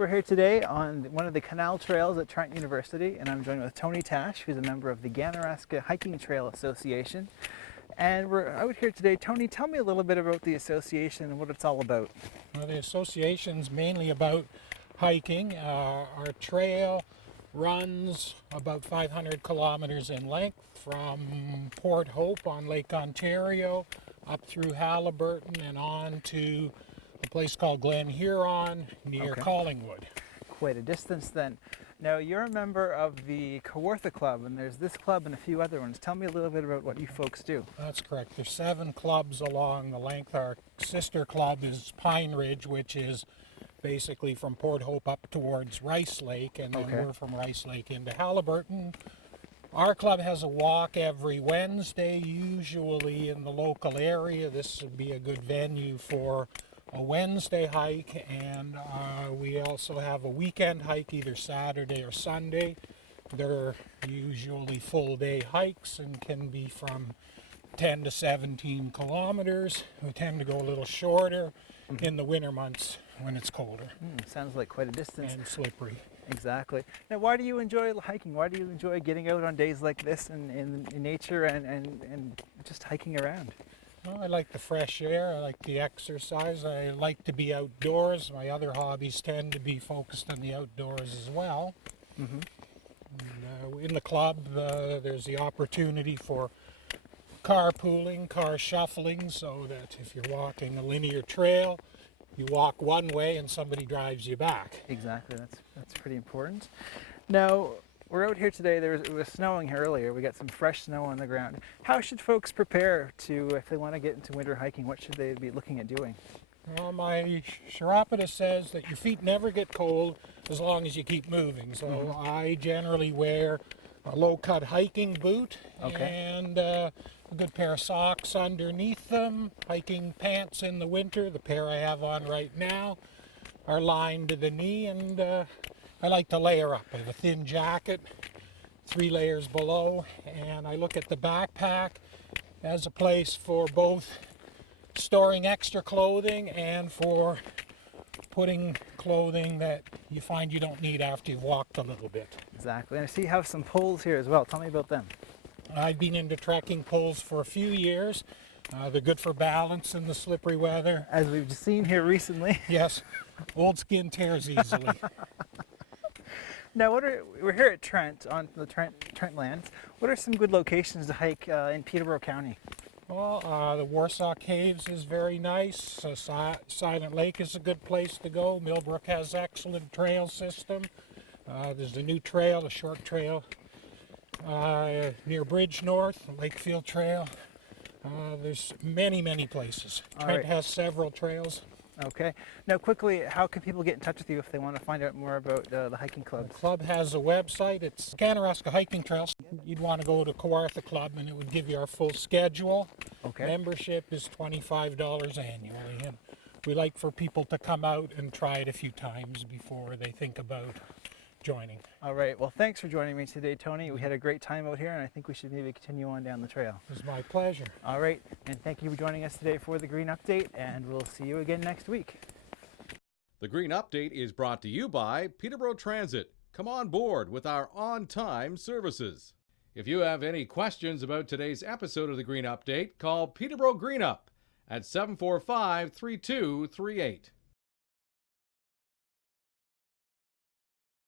We're here today on one of the canal trails at Trent University, and I'm joined with Tony Tash, who's a member of the Ganaraska Hiking Trail Association. And we're out here today. Tony, tell me a little bit about the association and what it's all about. Well, the association's mainly about hiking. Our trail runs about 500 kilometers in length from Port Hope on Lake Ontario up through Haliburton and on to a place called Glen Huron near Collingwood. Quite a distance then. Now, you're a member of the Kawartha Club, and there's this club and a few other ones. Tell me a little bit about what you folks do. That's correct. There's 7 clubs along the length. Our sister club is Pine Ridge, which is basically from Port Hope up towards Rice Lake, and then we're from Rice Lake into Haliburton. Our club has a walk every Wednesday, usually in the local area. This would be a good venue for a Wednesday hike, and we also have a weekend hike either Saturday or Sunday. They're usually full day hikes and can be from 10 to 17 kilometers. We tend to go a little shorter in the winter months when it's colder. Sounds like quite a distance. And slippery. Exactly. Now, why do you enjoy hiking? Why do you enjoy getting out on days like this in nature and just hiking around? Well, I like the fresh air, I like the exercise, I like to be outdoors. My other hobbies tend to be focused on the outdoors as well. And, in the club, there's the opportunity for carpooling, car shuffling, so that if you're walking a linear trail, you walk one way and somebody drives you back. Exactly, that's pretty important. Now, we're out here today. It was snowing earlier. We got some fresh snow on the ground. How should folks prepare if they want to get into winter hiking? What should they be looking at doing? Well, my chiropodist says that your feet never get cold as long as you keep moving. So I generally wear a low-cut hiking boot and a good pair of socks underneath them. Hiking pants in the winter, the pair I have on right now, are lined to the knee, and I like to layer up. I have a thin jacket, 3 layers below, and I look at the backpack as a place for both storing extra clothing and for putting clothing that you find you don't need after you've walked a little bit. Exactly. And I see you have some poles here as well. Tell me about them. I've been into trekking poles for a few years. They're good for balance in the slippery weather. As we've just seen here recently. Yes, old skin tears easily. Now, we're here at Trent, on the Trent lands. What are some good locations to hike in Peterborough County? Well, the Warsaw Caves is very nice. Silent Lake is a good place to go. Millbrook has excellent trail system. There's a new trail, a short trail, near Bridge North, the Lakefield Trail. There's many, many places. Trent has several trails. Okay. Now, quickly, how can people get in touch with you if they want to find out more about the hiking club? The club has a website. It's Ganaraska Hiking Trail. You'd want to go to Kawartha Club, and it would give you our full schedule. Membership is $25 annually, and we like for people to come out and try it a few times before they think about joining. All right. Well, thanks for joining me today, Tony. We had a great time out here, and I think we should maybe continue on down the trail. It was my pleasure. All right. And thank you for joining us today for the Green Update, and we'll see you again next week. The Green Update is brought to you by Peterborough Transit. Come on board with our on-time services. If you have any questions about today's episode of the Green Update, call Peterborough Green Up at 745-3238.